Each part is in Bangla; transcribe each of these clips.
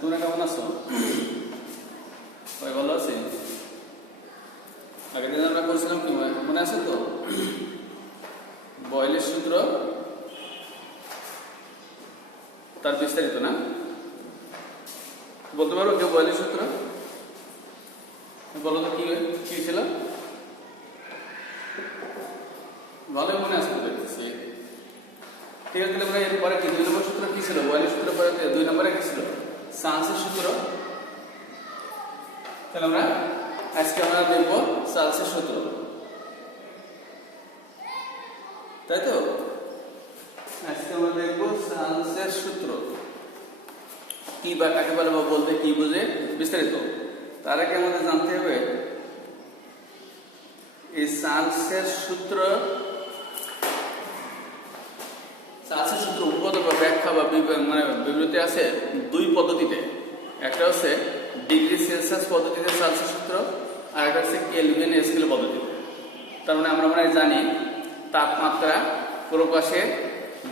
তোমরা কেমন আছো? সবাই ভালো আছে? আগের দিন আমরা করছিলাম কি মনে আছে তো? বয়েলের সূত্র তার বিস্তারিত না বলতে পারো কেউ? বয়েলের সূত্র বলো তো কি কি ছিল? ভালোই মনে আছে দেখতেছি। ঠিক আছে, তাহলে আমরা এরপরে কি 2 নম্বর সূত্র কি ছিল? বয়েলের সূত্র পরে 2 নম্বরে কি ছিল? চার্লসের সূত্র। তাহলে আমরা আজকে আমরা দেখবো চার্লসের সূত্র, তাই তো? আজকে আমরা দেখবো চার্লসের সূত্র কি বা কাকে বলে বা বলতে কি বুঝে বিস্তারিত। তার আগে আমাদের জানতে হবে এই চার্লসের সূত্র উপপাদ্য বা ব্যাখ্যা বা মানে বিবৃতি আছে 2 পদ্ধতিতে। একটা হচ্ছে ডিগ্রি সেলসিয়াস পদ্ধতিতে চার্লসের সূত্র, আর একটা হচ্ছে কেলভিন স্কেল পদ্ধতিতে। তার মানে আমরা জানি তাপমাত্রা প্রকাশের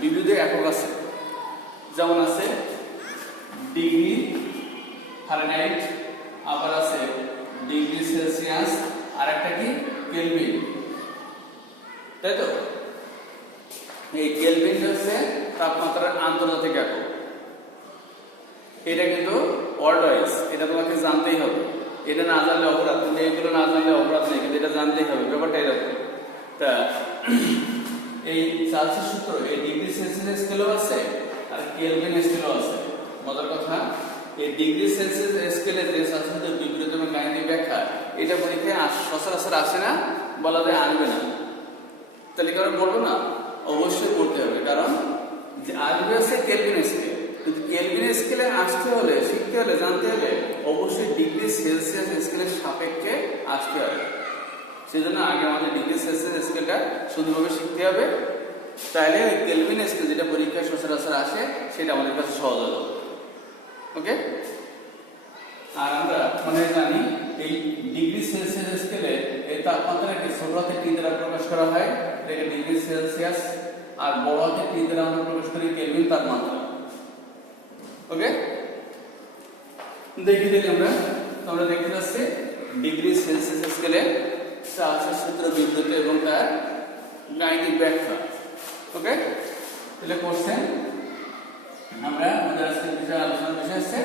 বিবিধ একক আছে, যেমন আছে ডিগ্রি ফারেনহাইট, আবার আছে ডিগ্রি সেলসিয়াস, আর একটা কি কেলভিন, তাই তো? এই কেলভিন হচ্ছে তাপমাত্রার আন্তর্জাতিক একক। এটা কিন্তু ওয়ার্ল্ড ওয়াইজ, এটা তোমাকে জানতেই হবে। এটা না জানলে অপরাধ, তুমি এগুলো না জানলে অপরাধ নেই, কিন্তু এটা জানতেই হবে, ব্যাপারটা এরকম। তা এই চার্লসের সূত্র এই ডিগ্রি সেলসিয়াস স্কেলও আছে আর কেলভিন স্কেলও আছে। মজার কথা, এই ডিগ্রি সেলসিয়াস স্কেলে যে চার্লসের বিবৃতি এবং গাণিতিক ব্যাখ্যা, এটা পরীক্ষায় সচরাচর আসে না, বলা যায় আসবে না। তাহলে কারণ বলবো না, অবশ্যই পড়তে হবে, কারণ যে আসবে আছে কেলভিন স্কেল। কিন্তু কেলভিন স্কেলে আসতে হলে, শিখতে হলে, জানতে হলে অবশ্যই ডিগ্রি সেলসিয়াস স্কেলের সাপেক্ষে আসতে হবে। সেজন্য আগে আমাদের ডিগ্রি সেলসিয়াস স্কেলটা শুধুভাবে শিখতে হবে, তাহলে কেলভিন স্কেল যেটা পরীক্ষায় সচরাচর আসে সেটা আমাদের কাছে সহজ হবে। ওকে? আর আমরা জানি এই ডিগ্রি সেলসিয়াস স্কেলে এই তাপমাত্রাকে ছোট হাতে টি দ্বারা প্রকাশ করা হয়, এটাকে ডিগ্রি সেলসিয়াস, আর বড় হাতে টি দ্বারা আমরা প্রকাশ করি কেলভিন তাপমাত্রা। ওকে, দেখি আমরা দেখতে পাচ্ছি ডিগ্রি সেলসিয়াস স্কেলে চার্লসের সূত্র বিবৃতি এবং তার গাণিতিক ব্যাখ্যা। ওকে, তাহলে কোশ্চেন আমরা আমাদের আজকের বিষয় আলোচনার বিষয় আছে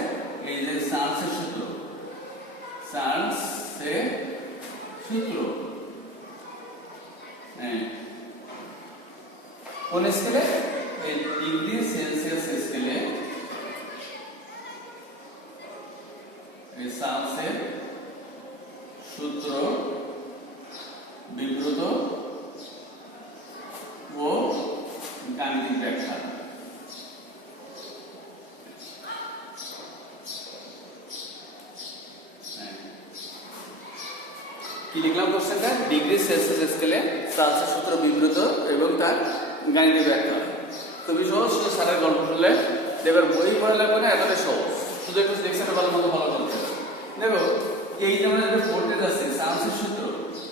এই যে চার্লসের সূত্র। চার্লসের সূত্র কোন স্কেলে? এই ডিগ্রি সেলসিয়াস স্কেলে এই চার্লসের সূত্র বিবৃত ও গাণিতিক ব্যাখ্যা। কি লিখলাম কোশ্চেনটা? ডিগ্রি সেলসিয়াস স্কেলে চার্লসের সূত্র বিবৃত এবং তার গাণিতিক ব্যাখ্যা। খুবই সহজ, শুধু স্যারের গল্প শুনলে দেখবার, বই পড়া লাগবে না, এতটাই সহজ। শুধু একটু দেখছেন ভালো মতো ভালো করতে হবে। দেখো, এই যে আমরা পড়তে যাচ্ছি চার্লসের সূত্র,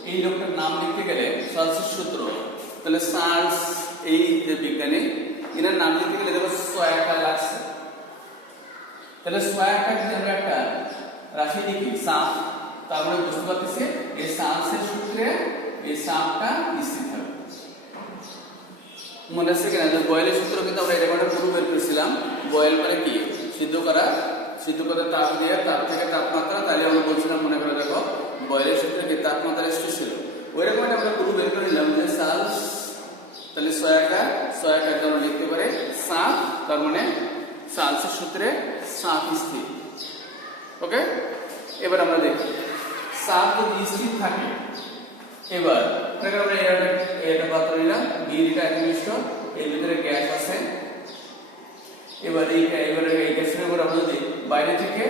এই লোকটার নাম লিখতে গেলে চার্লসের সূত্র, তাহলে চার্লস এই যে বিজ্ঞানী, এনার নাম লিখতে গেলে দেখো ছয়াকার লাগছে। তাহলে ছয়াকার যদি আমরা একটা রাশি লিখি চাপ, তারপরে বুঝতে পারতেছি এই চার্লসের সূত্রে এই চাপটা স্থির থাকবে। মনে আছে কিনা যে বয়েলের সূত্র কিন্তু আমরা এটা একটা পুরো বের করেছিলাম। বয়েল মানে কি? সিদ্ধ করতে তাপ দিয়ে, তাপ থেকে তাপমাত্রা, তাহলে আমরা বলছিলাম, মনে করে দেখো বয়েলের সূত্রে কি তাপমাত্রা স্থির ছিল। ওইরকম আমরা পুরো বের করে নিলাম যে চার্লস, তাহলে ছয়াকার আমরা লিখতে পারি চাপ, তার মানে চার্লসের সূত্রে চাপ স্থির। ওকে, এবার আমরা দেখি চাপ যদি স্থির থাকে, এবার আমরা এটা পাত্র নিলাম, বিড়িটা একনিষ্ঠ, এর ভিতরে গ্যাস আছে। এবার এই গ্যাসের উপর আমরা যদি বাইরে থেকে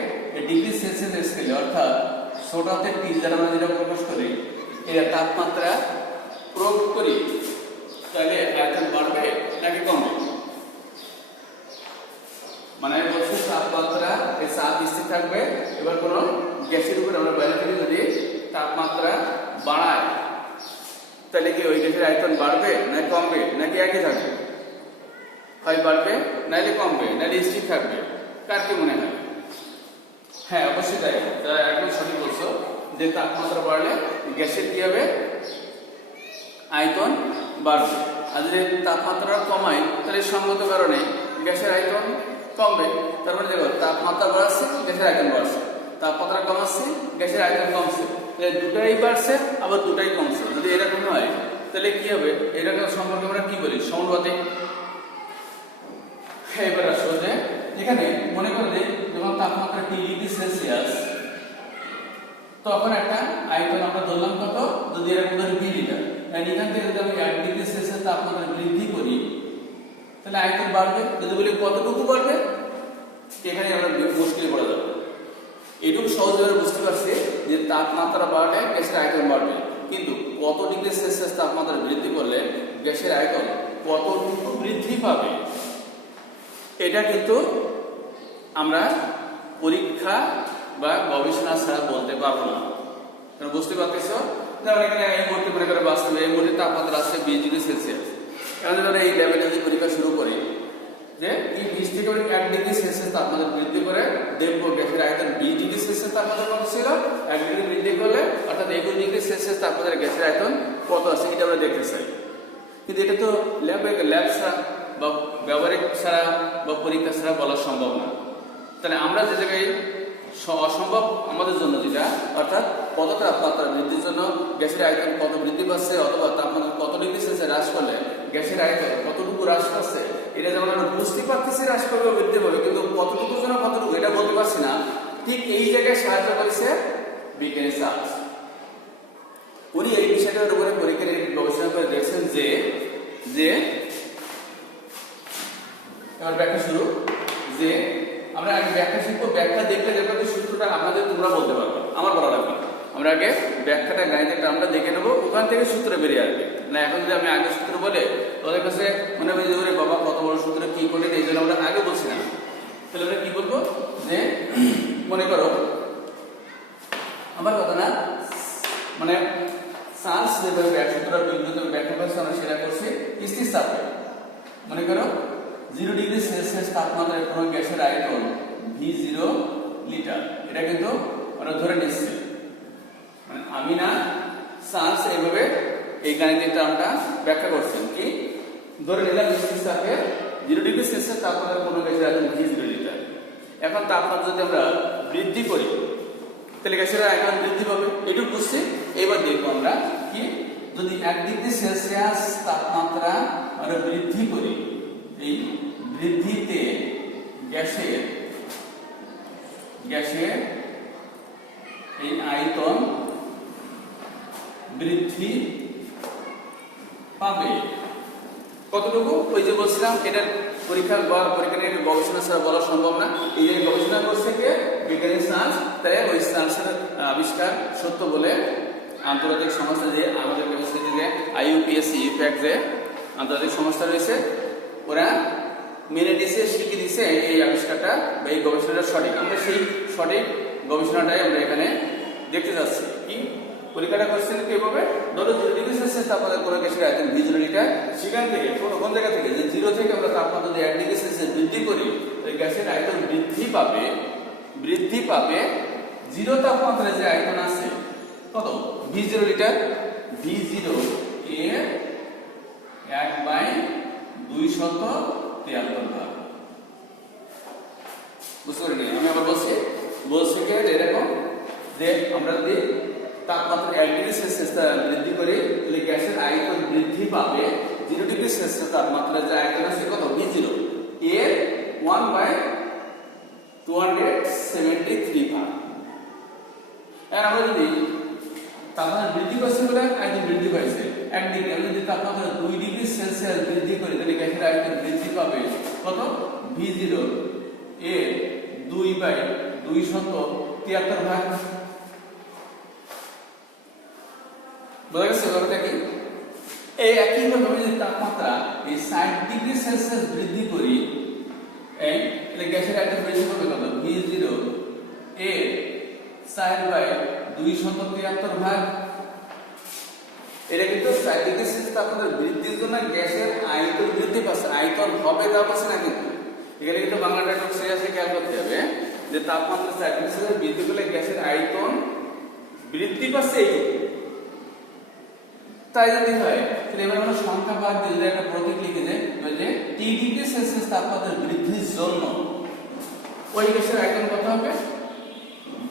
ডিগ্রি সেলসিয়াস স্কেলে, অর্থাৎ ছোট হাতের টি দ্বারা আমরা যেটা প্রকাশ করি, এটা তাপমাত্রা প্রয়োগ করি, তাহলে আয়তন বাড়বে নাকি কমবে? মানে বলছে তাপমাত্রা এই চাপ স্থির থাকবে। এবার কোন গ্যাসের উপর আমরা বাইরে থেকে যদি তাপমাত্রা বাড়ায়, তাহলে কি ওই গ্যাসের আয়তন বাড়বে না কমবে নাকি একই থাকবে? হয় বাড়বে, নাইলে কমবে, নাইলে স্থির থাকবে। কার কি মনে হয়? হ্যাঁ অবশ্যই তাই, তারা একদম সঠিক বলছো যে তাপমাত্রা বাড়লে গ্যাসের কি হবে, আয়তন বাড়বে। আর যদি তাপমাত্রা কমাই তাহলে সঙ্গত কারণে গ্যাসের আয়তন কমবে। তার মানে দেখো তাপমাত্রা বাড়ছে গ্যাসের আয়তন বাড়ছে, তাপমাত্রা কমাচ্ছে গ্যাসের আয়তন কমছে, দুটাই বাড়ছে আবার দুটাই কমছে। যদি এরকম হয় তাহলে কি হবে, এরকম সম্পর্কে আমরা কি বলি, সমানুপাতিক। এবার আসো যে এখানে মনে করো যে যখন তাপমাত্রা টি°C তখন একটা আয়তন আমরা ধরলাম কত, যদি এরকম ধরি 2 লিটার, এখান থেকে যদি আমি 1°C তাপমাত্রা বৃদ্ধি করি তাহলে আয়তন বাড়বে। যদি বলি কতটুকু বাড়বে, এখানে আমরা মুশকিলে পড়ে যাবো। এটুকু সহজভাবে বুঝতে পারছি যে তাপমাত্রা বাড়লে গ্যাসের আয়তন বাড়বে, কিন্তু কত °C তাপমাত্রা বৃদ্ধি করলে গ্যাসের আয়তন কতটুকু বৃদ্ধি পাবে এটা কিন্তু আমরা পরীক্ষা বা গবেষণা ছাড়া বলতে পারবো না। কারণ বুঝতে পারতেছো, যেমন এখানে এই মুহূর্তে মনে করে বাস্তবে এই মুহূর্তে তাপমাত্রা আসছে 20°C। এখন যদি এই লেভেলে যদি পরীক্ষা শুরু করি যে এই 20 থেকে 1°C তাপমাত্রা বৃদ্ধি করে দেখবো গ্যাসের আয়তন 20°C তাপমাত্রা কত ছিল, 1 ডিগ্রি বৃদ্ধি করলে অর্থাৎ 21°C তাপমাত্রা গ্যাসের আয়তন কত আছে এটা আমরা দেখতে চাই। কিন্তু এটা তো ল্যাব ছাড়া বা ব্যবহারিক ছাড়া বা পরীক্ষা ছাড়া বলা সম্ভব না। তাহলে আমরা যে জায়গায় অসম্ভব আমাদের জন্য যেটা, অর্থাৎ কত তাপমাত্রা বৃদ্ধির জন্য গ্যাসের আয়তন কত বৃদ্ধি পাচ্ছে, অথবা তাপমাত্রা কত °C হ্রাস করলে গ্যাসের আয়তন কতটুকু হ্রাস পাচ্ছে, এটা যেমন আমরা বুঝতে পারতেছি হ্রাস করবে বৃদ্ধি পাবে, কিন্তু কতটুকুর জন্য কতটুকু এটা বলতে পারছি না। ঠিক এই জায়গায় সাহায্য করেছে বিজ্ঞানী চার্লস। উনি এই বিষয়টার উপরে পরীক্ষার গবেষণা করে দেখছেন যে এবার ব্যাখ্যা শুরু, যে আমরা আগে ব্যাখ্যা শিখবো, ব্যাখ্যা দেখলে দেখো সূত্রটা আমাদের তোমরা বলতে পারবে, আমার বলা লাগবে। আমরা আগে ব্যাখ্যাটা গাণিতিকটা আমরা দেখে নেবো, ওখান থেকে সূত্র বেরিয়ে আসবে না। এখন যদি আমি আগে সূত্র বলে ওদের কাছে মনে হবে যে বাবা কত বড় সূত্র কি করে, এই জন্য আমরা আগে বলছি না। তাহলে আমরা কি বলবো, যে মনে করো আমার কথা না, মানে চার্লস যেভাবে সূত্রটা বিজ্ঞত ব্যাখ্যা করছে আমরা সেটা করছি স্থিতিস্থাপক। মনে করো 0°C তাপমাত্রায় কোনো গ্যাসের আয়তন V0 লিটার, এটা কিন্তু আমরা ধরে নিচ্ছি, মানে আমি না চার্লস এইভাবে এই গাণিতিক টার্মটা ব্যাখ্যা করছেন। কি ধরে নিলাম স্থিতিস্থাপকে 0°C তাপমাত্রায় কোনো গ্যাসের আয়তন V0 লিটার। এখন তাপমাত্রা যদি আমরা বৃদ্ধি করি তাহলে গ্যাসের আয়তন বৃদ্ধি পাবে, এটুকু বুঝছি। এবার দেখবো আমরা কি, যদি 1°C তাপমাত্রা আমরা বৃদ্ধি করি, এই বৃদ্ধিতে গ্যাসের এই আয়তন বৃদ্ধি পাবে কতটুকু, ওই যে বলছিলাম এটা পরীক্ষা বা পরীক্ষার গবেষণা ছাড়া বলা সম্ভব না। এই যে গবেষণা করছে কে, বিজ্ঞানী চার্লস। তাই ওই চার্লসের আবিষ্কার সত্য বলে আন্তর্জাতিক সংস্থা যে আমাদের যে IUPAC যে আন্তর্জাতিক সংস্থা রয়েছে, ওরা মেনে দিয়েছে, স্বীকৃতি দিয়েছে এই আবিষ্কারটা বা এই গবেষণাটা সঠিক। আমরা সেই সঠিক গবেষণাটাই আমরা এখানে দেখতে যাচ্ছি। কি পরীক্ষাটা করছেন কিভাবে, ধরো 0°C তাপমাত্রা কোনো গ্যাসের আয়তন V0 লিটার, সেখান থেকে কোন জায়গা থেকে যে 0 থেকে আমরা তাপমাত্রা যদি 1°C বৃদ্ধি করি, ওই গ্যাসের আয়তন বৃদ্ধি পাবে 0 তাপমাত্রায় যে আয়তন আছে কত V0 লিটার, V0 এর 1/273 ভাগ। বুঝতে পারিনি, আমি আবার বলছি কি এরকম যে আমরা যদি তাপমাত্রা 1°C বৃদ্ধি করি তাহলে গ্যাসের আয়তন বৃদ্ধি পাবে 0°C তাপমাত্রায় যে আয়তন আছে কত V0 এর 1/273 ভাগ। আর আমরা যদি তাপমাত্রা বৃদ্ধি করছি বলে আয়তন বৃদ্ধি পাইছে 1 ডিগ্রি, আমরা যদি তাপমাত্রা 2°C বৃদ্ধি করি তাহলে গ্যাসের আয়তন বৃদ্ধি পাবে কত V0 এর 2/273 ভাগ। বোঝা গেছে ব্যাপারটা কি? এই একইভাবে যদি তাপমাত্রা এই 60°C বৃদ্ধি করি, তাহলে গ্যাসের আয়তন বৃদ্ধি পাবে কত V0 এর 4/273 ভাগ। এটা কিন্তু 60°C তাপমাত্রা বৃদ্ধির জন্য গ্যাসের আয়তন বৃদ্ধি পাচ্ছে, আয়তন হবে তা পাচ্ছে না। কিন্তু এখানে কিন্তু বাংলাটা একটু সিরিয়াসলি খেয়াল করতে হবে যে তাপমাত্রা 4 ডিগ্রি সেলসিয়াস বৃদ্ধি পেলে গ্যাসের আয়তন বৃদ্ধি পাচ্ছে এইটুকু। তাই যদি হয় তাহলে এবার আমরা সংখ্যা বাদ দিলে একটা প্রতীক লিখে দেই যে টি ডিগ্রি সেলসিয়াস তাপমাত্রা বৃদ্ধির জন্য ওই গ্যাসের আয়তন কত হবে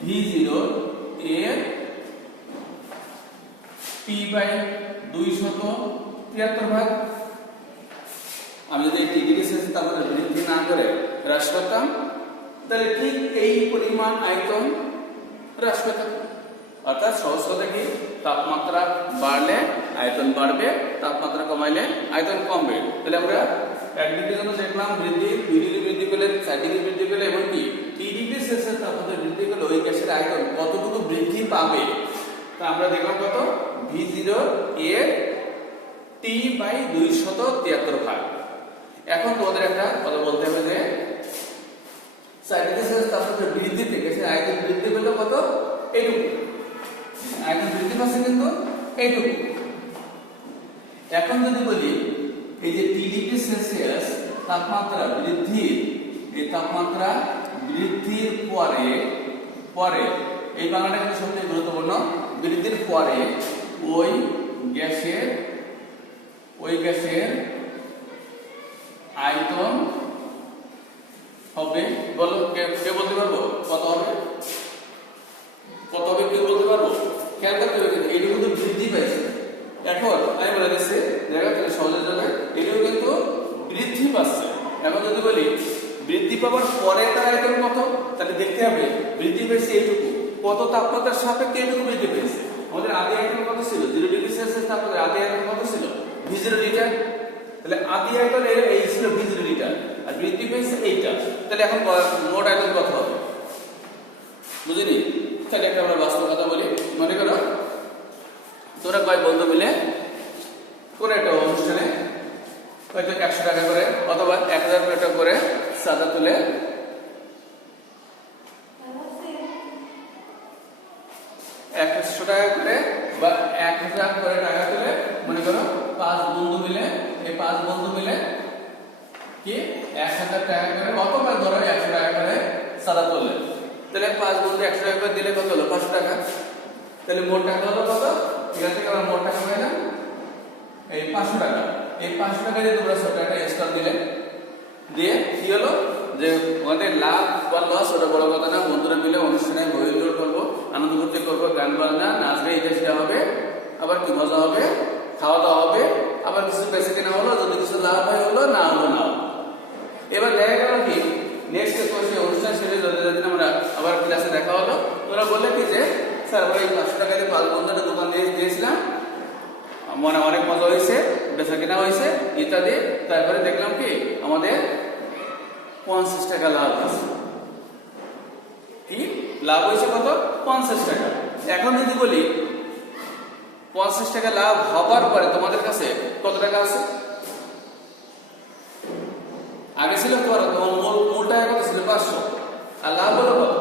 V0 এর P/273 ভাগ। আমি যদি টি ডিগ্রি সেলসিয়াস তাপমাত্রা বৃদ্ধি না করে হ্রাস করতাম তাহলে ঠিক এই পরিমাণ আয়তন হ্রাস পেতাম। অর্থাৎ সহজ কথা কি, তাপমাত্রা বাড়লে আয়তন বাড়বে, তাপমাত্রা কমাইলে আয়তন কমবে। তাহলে আমরা 1 ডিগ্রির জন্য দেখলাম বৃদ্ধি, 2 ডিগ্রি বৃদ্ধি পেলে, 4 ডিগ্রি বৃদ্ধি পেলে এবং কি 3 ডিগ্রি সেলসিয়াস তাপমাত্রা বৃদ্ধি পেলে ওই গ্যাসের আয়তন কতটুকু বৃদ্ধি পাবে তা আমরা দেখলাম কত V0 এর T/273 ভাগ। এখন তোমাদের একটা কথা বলতে হবে যে 4 ডিগ্রি সেলসিয়াস তাপমাত্রা বৃদ্ধি থেকে গ্যাসের আয়তন বৃদ্ধি পেল কত এইটুকু, আয়তন বৃদ্ধি পাচ্ছে কিন্তু এইটুকু। এখন যদি বলি এই যে টি ডিগ্রি সেলসিয়াস তাপমাত্রা বৃদ্ধির, এই তাপমাত্রা বৃদ্ধির পরে এই বাংলাটা কিন্তু সবচেয়ে গুরুত্বপূর্ণ, বৃদ্ধির পরে ওই গ্যাসের আয়তন হবে, বলো কে বলতে পারবো কত হবে, কত হবে কেউ বলতে পারবো? খেয়াল করতে হবে কিন্তু এইটুকু তো বৃদ্ধি পাইছে। এখন আমি বলে দিচ্ছি দেখা সহজের জন্য এটাও কিন্তু বৃদ্ধি পাচ্ছে। এখন যদি বলি বৃদ্ধি পাওয়ার পরে তার আয়তন কত, তাহলে দেখতে হবে বৃদ্ধি পেয়েছে এইটুকু, কত তাপমাত্রার সাপেক্ষে এইটুকু বৃদ্ধি পেয়েছে। আমাদের আদি আয়তন কত ছিল 0 ডিগ্রি সেলসিয়াস, তাপমাত্রা আদি আয়তন কত ছিল V0 লিটার। তাহলে আদি আয়তন এই ছিল V0 লিটার আর বৃদ্ধি পেয়েছে এইটা। তাহলে এখন মোট আয়তন কত হবে বুঝিনি? তাহলে একটা আমরা বাস্তব কথা বলি। মনে করো তোমরা কয়েক বন্ধু মিলে কোন একটা অনুষ্ঠানে হয়তো 100 টাকা করে অথবা 1000 টাকা করে চাঁদা তুলে 100 টাকা করে বা 1000 করে টাকা তুলে মনে করো 5 বন্ধু মিলে, এই 5 বন্ধু মিলে কি 1000 টাকা করে অথবা ধরো 100 টাকা করে চাঁদা তুললে, তাহলে 5 বন্ধু 100 টাকা করে দিলে কত হলো 500 টাকা। তাহলে মোট টাকা হলো কত, এখান থেকে আমরা মোট টাকা পাইলাম এই 500 টাকা। এই 500 টাকা দিয়ে তোমরা 100 টাকা এক্সট্রা দিলে, দিয়ে কি হলো যে আমাদের লাভ বা লস ওটা বড় কথা না, বন্ধুরা মিলে অনুষ্ঠানে হইহুল্লোড় করবো, আনন্দ ফুর্তি করবো, গান বাজনা নাচবে, এটা সেটা হবে, আবার কি মজা হবে, খাওয়া দাওয়া হবে, আবার কিছু বেশি কেনা হলো, যদি কিছু লাভ হয় হলো, না হলো না। এবার দেখা গেল কি নেক্সট কোর্সে অনুষ্ঠান শেষে যেদিন আমরা আবার ক্লাসে দেখা হলো, তোরা বললে কি যে স্যার আমরা এই 500 টাকা দিয়ে 5 বন্ধুটা দোকান দিয়েছিলাম, মনে অনেক মজা হয়েছে, বেচা কেনা হয়েছে ইত্যাদি। তারপরে দেখলাম কি আমাদের 50 টাকা লাভ হয়েছে। কি লাভ হয়েছে কত 50 টাকা। এখন যদি বলি 50 টাকা লাভ হবার পরে তোমাদের কাছে কত টাকা আছে? আগে ছিল তোমার মূল টাকা কত ছিল 500 আর লাভ হলো কত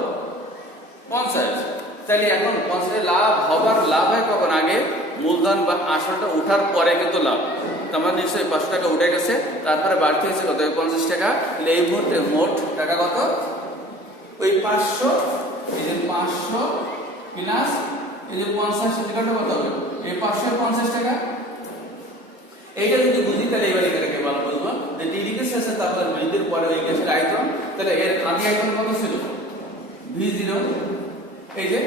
50। তাহলে এখন 50 লাভ হবার লাভ হয় কখন? আগে মূলধন বা আসলটা ওঠার পরে কিন্তু লাভ। তোমার নিশ্চয়ই 500 টাকা উঠে গেছে, তারপরে বাড়তি হয়েছে কত 50 টাকা। তাহলে এই মুহূর্তে মোট টাকা কত? ওই 500, এই যে 500 প্লাস এই যে 50 টাকাটা কত হবে? এই 550 টাকা। এইটা যদি বুঝি তাহলে এবারে এটাকে ভালো বুঝবো যে টি ডিগ্রি সেলসিয়াস তাপমাত্রা বৃদ্ধির পরে ওই গ্যাসের আয়তন, তাহলে এর আদি আয়তন কত ছিল V0। এই যে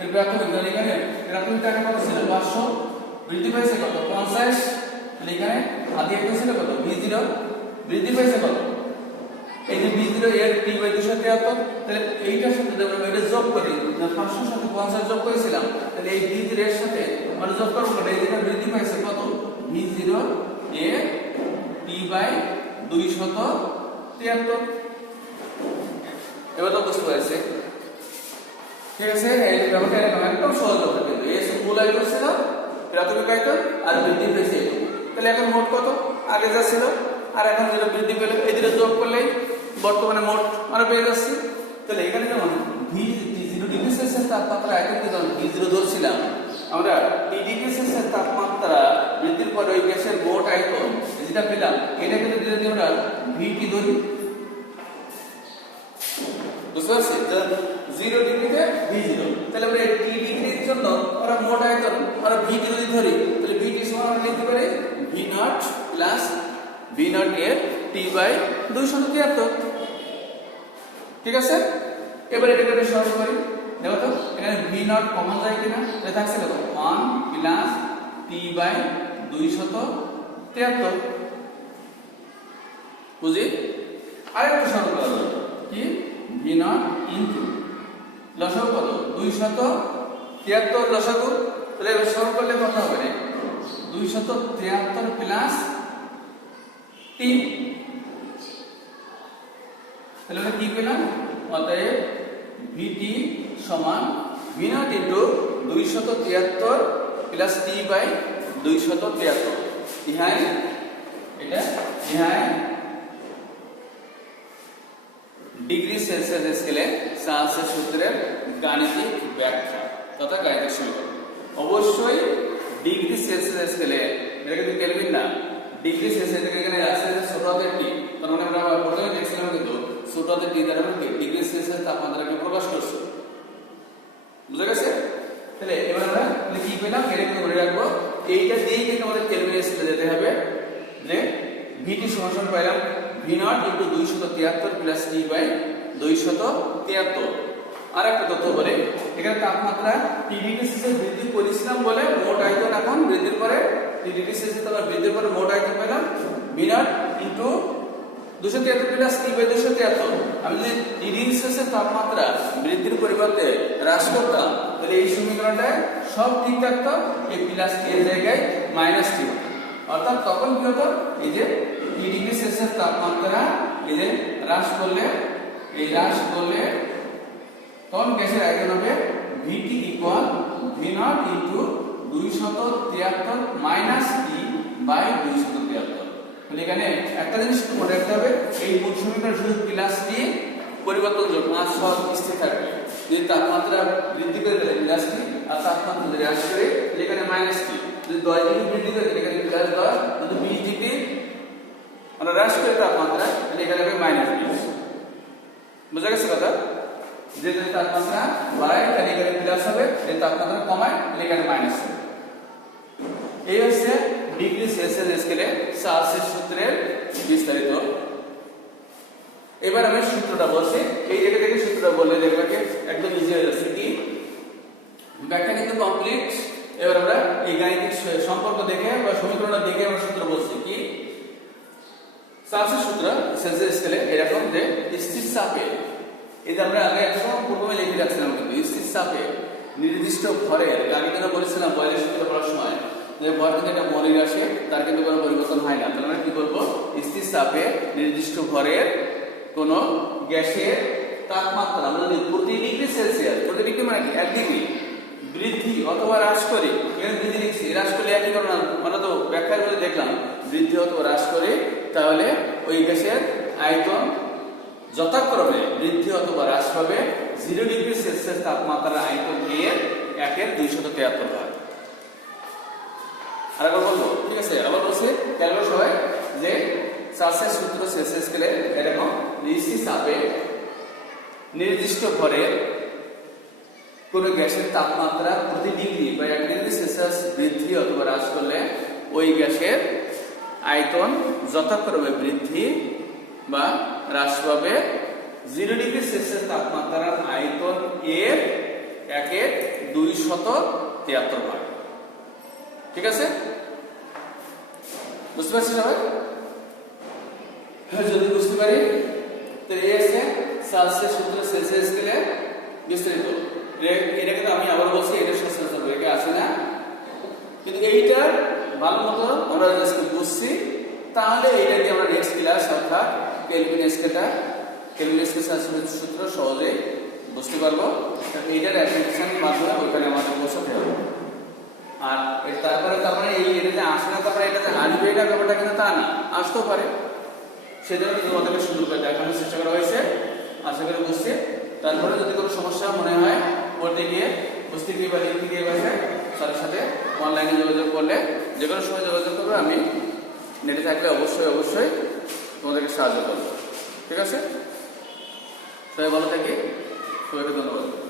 এর প্রাথমিক এখানে প্রাথমিক টাকা কত ছিল 500, বৃদ্ধি পেয়েছে কত 50। তাহলে এখানে আদি আয়তন ছিল কত V0, বৃদ্ধি পেয়েছে কত এই যে V0 এর T/273। তাহলে এইটার সাথে যদি আমরা এটা যোগ করি 500 সাথে 50 যোগ করেছিলাম, তাহলে এই V0 এর সাথে আমরা যোগ করব কত? এই যেটা বৃদ্ধি পেয়েছে কত V0 এর T/273। এবার তো বুঝতে পারছে, ঠিক আছে? এই ব্যাপারটা এরকম একদম সহজ হবে কিন্তু এই মূল আয়তন ছিল প্রাথমিক আয়তন আর বৃদ্ধি পেয়েছে। তাহলে এখন মোট কত আগে যা ছিল আর এখন যেটা বৃদ্ধি পেল এই দুটো যোগ করলেই বর্তমানে মোট আমরা পেয়ে যাচ্ছি। তাহলে এখানে যেমন V0 ডিগ্রি সেলসিয়াস তাপমাত্রা আয়তনকে যখন V0 ধরছিলাম, আমরা টি ডিগ্রি সেলসিয়াস তাপমাত্রা বৃদ্ধির পরে ওই গ্যাসের মোট আয়তন যেটা পেলাম এটাকে যদি আমরা VT ধরি, বুঝতে পারছি? 0 ডিগ্রিতে v0, তাহলে আমরা t ডিগ্রির জন্য আমরা মোট আয়তন আমরা v0 যদি ধরি, তাহলে vt সমান আমরা লিখতে পারি v0 প্লাস v0 এর t বাই 273। ঠিক আছে, এবার এটাকে আমরা সরল করি। দেখো তো এখানে v0 কমন যায় কিনা, তাহলে থাকছে কত 1 প্লাস t বাই 273। বুঝি? আরেকটু সরল করা যাবে কি, v0 ইনটু লসাগু কত 273 লসাগু, তাহলে এবার সরল করলে কত হবে রে 273 প্লাস t, তাহলে আমরা কি পেলাম, অতএব vt সমান v0 into 273 plus t by 273। ইহাই এটা ইহাই ডিগ্রি সেলসিয়াস স্কেলে চার্লসের সূত্রের গাণিতিক ব্যাখ্যা তথা গাণিতিক সমীকরণ। অবশ্যই ডিগ্রি সেলসিয়াস স্কেলে, এটা কিন্তু কেলভিন না, ডিগ্রি সেলসিয়াস এখানে আছে ছোট হাতের টি, তার মানে আমরা প্রথমে দেখছিলাম কিন্তু ছোট হাতের টি দ্বারা আমরা ডিগ্রি সেলসিয়াস তাপমাত্রাকে প্রকাশ করছি। বুঝা গেছে? তাহলে এবার আমরা কি পেলাম, এটা কিন্তু মনে রাখবো, এইটা দিয়েই কিন্তু আমাদের কেলভিন স্কেলে যেতে হবে, যে ভিটি সমান পাইলাম v0 into 273 plus t by 273। আর একটা তথ্য বলে, এখানে তাপমাত্রা t ডিগ্রি সেলসিয়াস বৃদ্ধি করেছিলাম বলে মোট আয়তন এখন বৃদ্ধির পরে t ডিগ্রি সেলসিয়াস তাপমাত্রা বৃদ্ধির পরে মোট আয়তন পেলাম v0 into 273 plus t by 273। আমি যদি t ডিগ্রি সেলসিয়াস তাপমাত্রা বৃদ্ধির পরিবর্তে হ্রাস করতাম, তাহলে এই সমীকরণটা সব ঠিক থাকতো, এই প্লাস t এর জায়গায় মাইনাস t হতো। অর্থাৎ তখন কি হতো, এই যে t ডিগ্রি সেলসিয়াস তাপমাত্রা এই যে হ্রাস করলে তখন গ্যাসের আয়তন হবে vt equal v0 into 273 minus t by 273। তাহলে এখানে একটা জিনিস মনে রাখতে হবে, এই মূল সমীকরণ শুধু প্লাস t পরিবর্তনযোগ্য, আর সব স্থির থাকবে। যদি তাপমাত্রা বৃদ্ধি করে তাহলে প্লাস t, আর তাপমাত্রা যদি হ্রাস করে তাহলে এখানে মাইনাস t। যদি 10 ডিগ্রি বৃদ্ধি করে তাহলে এখানে প্লাস 10, যদি 20 ডিগ্রি আমরা হ্রাস করে তাপমাত্রা তাহলে এখানে হবে মাইনাস 20। বুঝা গেছে কথা? যে যদি তাপমাত্রা বাড়ায় তাহলে এখানে প্লাস হবে, যদি তাপমাত্রা কমায় তাহলে এখানে মাইনাস হবে। এই হচ্ছে ডিগ্রি সেলসিয়াস স্কেলে চার্লসের সূত্রের বিস্তারিত। এবার আমি সূত্রটা বলছি, এই জায়গা থেকে সূত্রটা বললে দেখবে একদম ইজি হয়ে যাচ্ছে। কি ব্যাখ্যা কিন্তু কমপ্লিট। এবার আমরা এই গাণিতিক সম্পর্ক দেখে বা সমীকরণ দেখে আমরা সূত্র বলছি। কি চার্লসের সূত্র সেলসিয়াস স্কেলে এরকম যে স্থির চাপে, এই যে আমরা আগে একদম প্রথমে লিখে রাখছিলাম কিন্তু স্থির চাপে নির্দিষ্ট ভরের, আগে কিন্তু বলেছিলাম বয়লের সূত্র পড়ার সময় যে ভর কিন্তু একটা মৌলিক রাশি, তার কিন্তু কোনো পরিবর্তন হয় না। তাহলে আমরা কি করবো, স্থির চাপে নির্দিষ্ট ভরের কোন গ্যাসের তাপমাত্রা আমরা যদি প্রতি ডিগ্রি সেলসিয়াস, প্রতি ডিগ্রি মানে কি 1 ডিগ্রি বৃদ্ধি অথবা হ্রাস করি, এখানে বৃদ্ধি লিখছি, হ্রাস করলে একই কারণ আমরা তো ব্যাখ্যার মধ্যে দেখলাম বৃদ্ধি অথবা হ্রাস করি, তাহলে ওই গ্যাসের আয়তন যথাক্রমে বৃদ্ধি অথবা হ্রাস পাবে 0 ডিগ্রি সেলসিয়াস তাপমাত্রার আয়তন এর 1/273 ভাগ। আরেকবার বলবো, ঠিক আছে? আবার বলছি তাহলে সবাই যে চার্লসের সূত্র সেলসিয়াস স্কেলে এরকম স্থির চাপে নির্দিষ্ট ভরের কোন গ্যাসের তাপমাত্রা প্রতি ডিগ্রি বা 1 ডিগ্রি সেলসিয়াস বৃদ্ধি অথবা হ্রাস করলে ওই গ্যাসের আয়তন যথাক্রমে বৃদ্ধি বা হ্রাস পাবে 0 ডিগ্রি সেলসিয়াস তাপমাত্রার আয়তন এর 1/273 ভাগ। ঠিক আছে? বুঝতে পারছি সবাই? হ্যাঁ, যদি বুঝতে পারি তাহলে এই আছে চার্লসের সূত্র সেলসিয়াস স্কেলে বিস্তারিত। এটা কিন্তু আমি আবার বলছি, এটা সচরাচর রেখে আসে না, কিন্তু এইটা ভালো মতো আমরা বুঝছি, তাহলে এইটা দিয়ে আমরা নেক্সট ক্লাস অর্থাৎ কেলভিন স্কেল সূত্র সহজেই বুঝতে পারবো। এইটার অ্যাপ্লিকেশনের মাধ্যমে ওইখানে আমাদের পৌঁছাতে হবে। আর তারপরে এই এটাতে আসে না, তারপরে এটাতে আসবে, এটা ব্যাপারটা কিন্তু তা না, আসতেও পারে। সেজন্য তোমাদেরকে সুন্দর করে দেখানোর চেষ্টা করা হয়েছে, আশা করি বুঝছে। তারপরে যদি কোনো সমস্যা মনে হয় পড়তে গিয়ে, বুঝতে গিয়ে বা লিখতে গিয়ে স্যারের সাথে অনলাইনে যোগাযোগ করলে, যে কোনো সময় যোগাযোগ করবে, আমি নেটে থাকলে অবশ্যই তোমাদেরকে সাহায্য করবো। ঠিক আছে? সবাই ভালো থাকি, সবাইকে ধন্যবাদ।